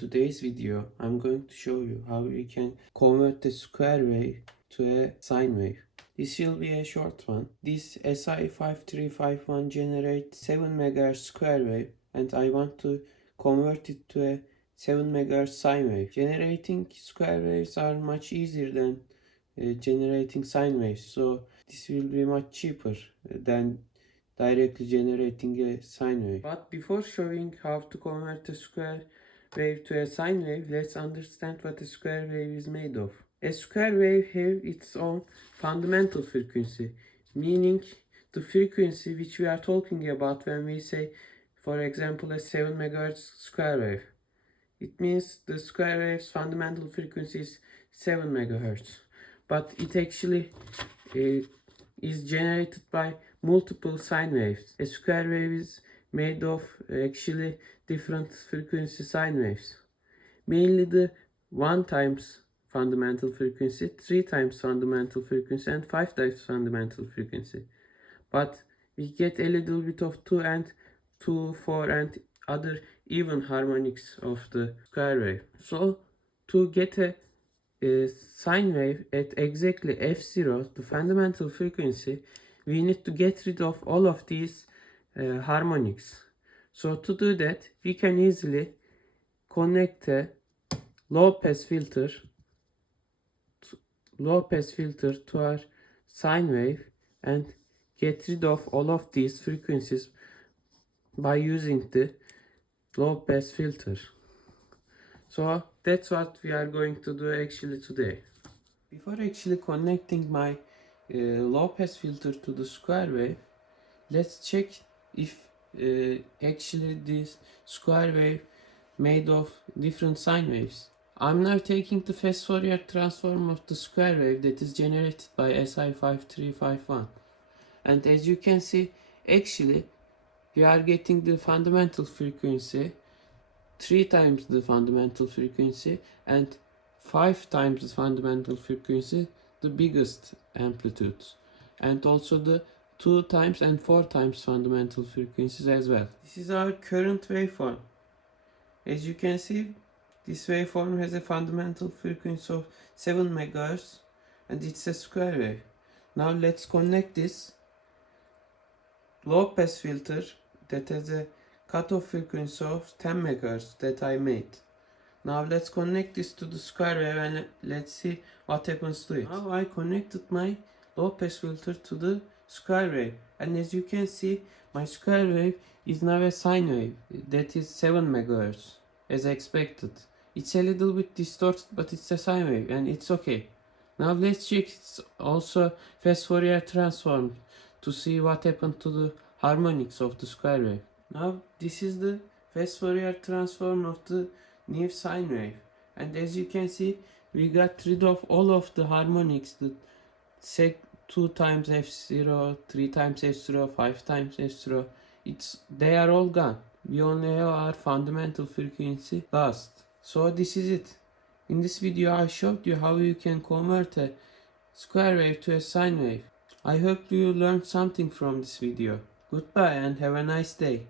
today's video, I'm going to show you how you can convert the square wave to a sine wave. This will be a short one. This SI5351 generates 7 MHz square wave and I want to convert it to a 7 MHz sine wave. Generating square waves are much easier than generating sine waves, so this will be much cheaper than directly generating a sine wave. But before showing how to convert a square wave to a sine wave, let's understand what a square wave is made of. A square wave has its own fundamental frequency, meaning the frequency which we are talking about when we say, for example, a 7 MHz square wave. It means the square wave's fundamental frequency is 7 MHz, but it actually is generated by multiple sine waves. A square wave is made of actually different frequency sine waves. Mainly the 1 times fundamental frequency, 3 times fundamental frequency and 5 times fundamental frequency. But we get a little bit of 2 and 2, 4 and other even harmonics of the square wave. So to get a sine wave at exactly f0, the fundamental frequency, we need to get rid of all of these harmonics. So to do that, we can easily connect a low pass filter to our sine wave and get rid of all of these frequencies by using the low pass filter. So that's what we are going to do actually today. Before actually connecting my low pass filter to the square wave, let's check if actually this square wave made of different sine waves. I'm now taking the fast Fourier transform of the square wave that is generated by SI5351, and as you can see, actually we are getting the fundamental frequency 3 times the fundamental frequency and 5 times the fundamental frequency, the biggest amplitudes, and also the 2 times and 4 times fundamental frequencies as well. This is our current waveform. As you can see, this waveform has a fundamental frequency of 7 MHz and it's a square wave. Now let's connect this low pass filter that has a cutoff frequency of 10 MHz that I made. Now let's connect this to the square wave and let's see what happens to it. Now I connected my low pass filter to the square wave, and as you can see, my square wave is now a sine wave that is 7 MHz as expected. It's a little bit distorted, but it's a sine wave and it's okay. Now let's check it's also fast Fourier transform to see what happened to the harmonics of the square wave. Now this is the fast Fourier transform of the new sine wave, and as you can see, we got rid of all of the harmonics, the sec 2 times f0, 3 times f0, 5 times f0. They are all gone. We only have our fundamental frequency last. So this is it. In this video I showed you how you can convert a square wave to a sine wave. I hope you learned something from this video. Goodbye and have a nice day.